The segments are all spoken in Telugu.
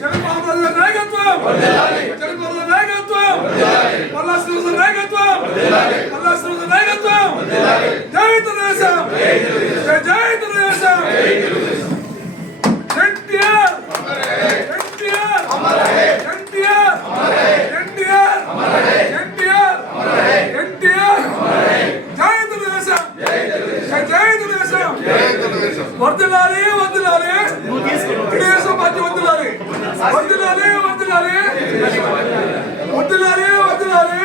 చంద్రబాబు నాయకత్వం. చంద్రబాబు నాయకత్వం. మల్లా శ్రీజ నాయకత్వం. మల్లా శ్రీజ నాయకత్వం. జై తెలుగుదేశం జై తెలుగుదేశం ఎన్టీఆర్. ఎన్టీఆర్. ఎన్టీఆర్. ఎన్టీఆర్. ఎన్టీఆర్. ఎన్టీఆర్. జై తెలుగుదేశం జై తెలుగుదేశం వర్దిలాలి వర్దిలాలి వర్దిలాలి వర్దిలాలి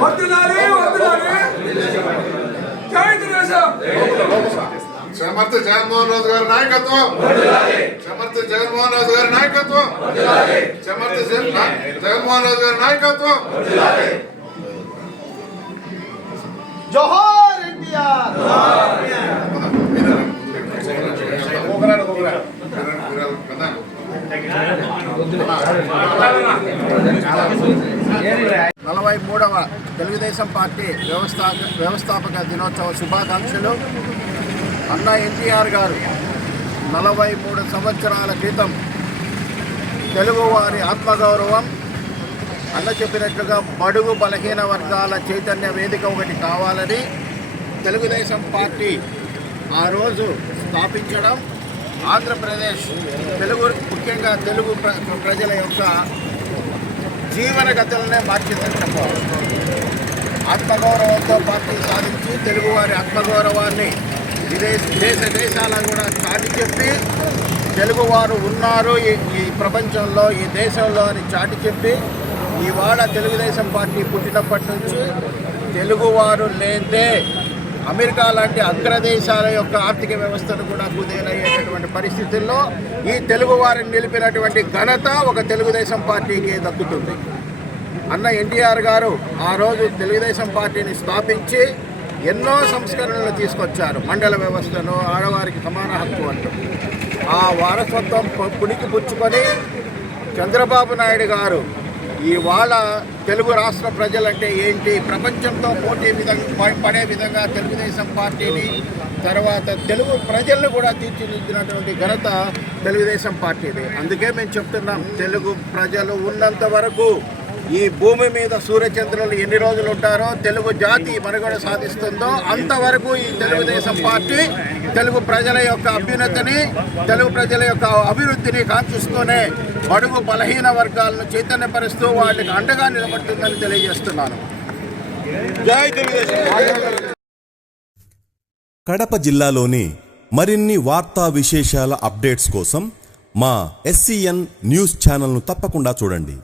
వర్దిలాలి వర్దిలాలి జై తెలుగుదేశం సమర్థ జగన్మోహన్ రాజు గారి నాయకత్వం. సమర్థ జగన్మోహన్ రాజు గారి నాయకత్వం. సమర్థ జగన్- జగన్మోహన్ రాజు గారి నాయకత్వం. జోహార్ ఎన్టీఆర్. నలభై మూడవ తెలుగుదేశం పార్టీ వ్యవస్థా వ్యవస్థాపక దినోత్సవ శుభాకాంక్షలు. అన్న ఎన్టీఆర్ గారు నలభై మూడు సంవత్సరాల క్రితం తెలుగువారి ఆత్మగౌరవం అన్న చెప్పినట్లుగా బడుగు బలహీన వర్గాల చైతన్య వేదిక ఒకటి కావాలని తెలుగుదేశం పార్టీ ఆ రోజు స్థాపించడం ఆంధ్రప్రదేశ్ తెలుగు ముఖ్యంగా తెలుగు ప్ర- ప్రజల యొక్క జీవన గతులనే మార్చిందని చెప్పవచ్చు ఆత్మగౌరవంతో పార్టీ సాధించి తెలుగువారి ఆత్మగౌరవాన్ని విదేశ దేశ దేశాలను కూడా చాటి చెప్పి తెలుగువారు ఉన్నారు ఈ ఈ ప్రపంచంలో ఈ దేశంలో అని చాటి చెప్పి ఇవాళ తెలుగుదేశం పార్టీ పుట్టినప్పటి నుంచి తెలుగువారు లేదే. అమెరికా లాంటి అగ్రదేశాల యొక్క ఆర్థిక వ్యవస్థను కూడా కుదేలయ్యేటటువంటి పరిస్థితుల్లో ఈ తెలుగు వారిని నిలిపినటువంటి ఘనత ఒక తెలుగుదేశం పార్టీకి దక్కుతుంది. అన్న ఎన్టీఆర్ గారు ఆ రోజు తెలుగుదేశం పార్టీని స్థాపించి ఎన్నో సంస్కరణలు తీసుకొచ్చారు. మండల వ్యవస్థను ఆడవారికి సమాన హక్కు అంటూ. ఆ వారసత్వం పుణికి పుచ్చుకొని చంద్రబాబు నాయుడు గారు ఇవాళ తెలుగు రాష్ట్ర ప్రజలంటే ఏంటి? ప్రపంచంతో పోటీ విధంగా పడే విధంగా తెలుగుదేశం పార్టీని తర్వాత తెలుగు ప్రజలను కూడా తీర్చిదిద్దినటువంటి ఘనత తెలుగుదేశం పార్టీది. అందుకే మేము చెప్తున్నాం తెలుగు ప్రజలు ఉన్నంత వరకు ఈ భూమి మీద సూర్యచంద్రులు ఎన్ని రోజులు ఉంటారో తెలుగు జాతి మనుగడ సాధిస్తుందో అంతవరకు ఈ తెలుగుదేశం పార్టీ తెలుగు ప్రజల యొక్క అభ్యున్నతిని తెలుగు ప్రజల యొక్క అభివృద్ధిని కాంక్షిస్తూనే బడుగు బలహీన వర్గాలను చైతన్యపరుస్తూ వాటికి అండగా నిలబడుతుందని తెలియజేస్తున్నాను. కడప జిల్లాలోని మరిన్ని వార్తా విశేషాల అప్డేట్స్ కోసం మా ఎస్సీఎన్ న్యూస్ ఛానల్ను తప్పకుండా చూడండి.